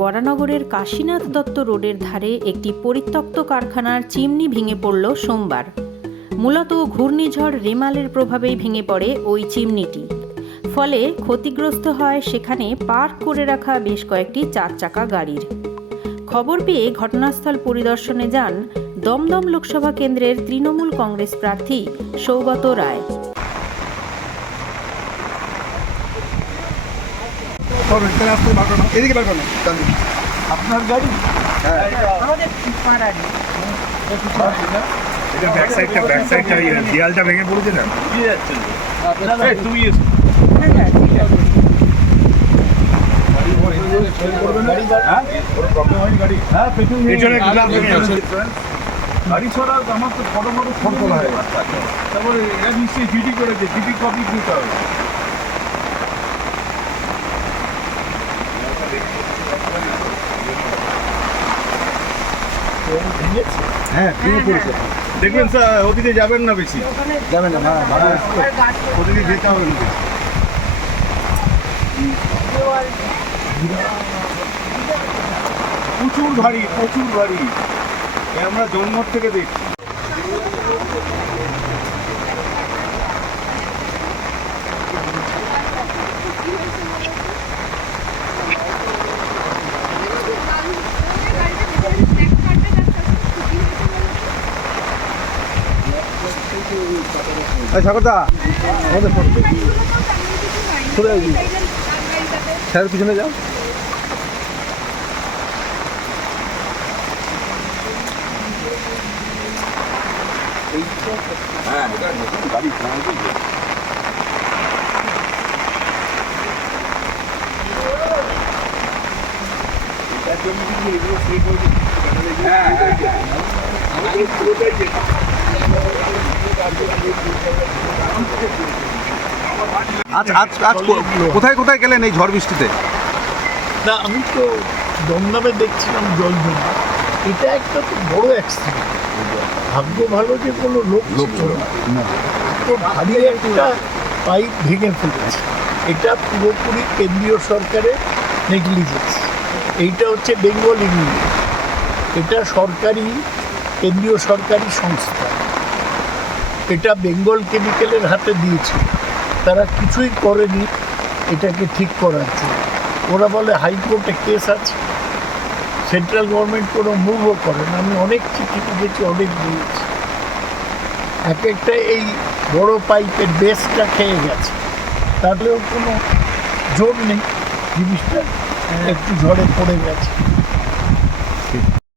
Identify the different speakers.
Speaker 1: বরানগরের কাশীনাথ দত্ত রোডের ধারে একটি পরিত্যক্ত কারখানার চিমনি ভেঙে পড়ল সোমবার মূলত ঘূর্ণিঝড় রেমালের প্রভাবেই ভেঙে পড়ে ওই চিমনিটি ফলে ক্ষতিগ্রস্ত হয় সেখানে পার্ক করে রাখা বেশ কয়েকটি চার চাকা গাড়ির খবর পেয়ে ঘটনাস্থল পরিদর্শনে যান দমদম লোকসভা কেন্দ্রের তৃণমূল কংগ্রেস প্রার্থী সৌগত রায়
Speaker 2: করবেন তাহলে আসতে এদিকে আপনার গাড়ি হ্যাঁ। গাড়ি হ্যাঁ,
Speaker 3: হ্যাঁ,
Speaker 2: আমার তো ফটো ফটো ফটো লাগে তারপরে এটা নিশ্চয়ই জিডি করেছে জিডি কপি দিতে হবে
Speaker 3: হ্যাঁ ভেঙে পড়েছে দেখবেন স্যার ওদিকে যাবেন না বেশি যাবেন না হ্যাঁ ওদিকে যেতে হবে না প্রচুর ভারী প্রচুর ভারী আমরা জন্মর থেকে দেখছি Thank you. ঠাকুরদা আমাদের ফটো সরে যাবি স্যারের পিছনে যাও
Speaker 4: আজ আজ আজ কোথায় কোথায় গেলেন এই ঝড় বৃষ্টিতে
Speaker 5: না আমি তো দমদমে দেখছিলাম জল জমা এটা একটা তো বড় অ্যাক্সিডেন্ট ভাগ্য ভালো যে কোনো লোক লোক ছিল না ভারী একটা পাইপ ভেঙে ফেলেছে এটা পুরোপুরি কেন্দ্রীয় সরকারের নেগলিজেন্স এইটা হচ্ছে বেঙ্গল ইংলিশ এটা সরকারি কেন্দ্রীয় সরকারি সংস্থা এটা বেঙ্গল কেমিক্যালের হাতে দিয়েছে তারা কিছুই করেনি এটাকে ঠিক করার জন্য ওরা বলে হাইকোর্টে কেস আছে সেন্ট্রাল গভর্নমেন্ট কোনো মুভও করে না আমি অনেক চিঠি লিখেছি অনেক বলেছি এক একটা এই বড় পাইপের বেসটা খেয়ে গেছে তাহলেও কোনো জোর নেই জিনিসটা হ্যাঁ। একটু ঝড়ে পড়ে গেছে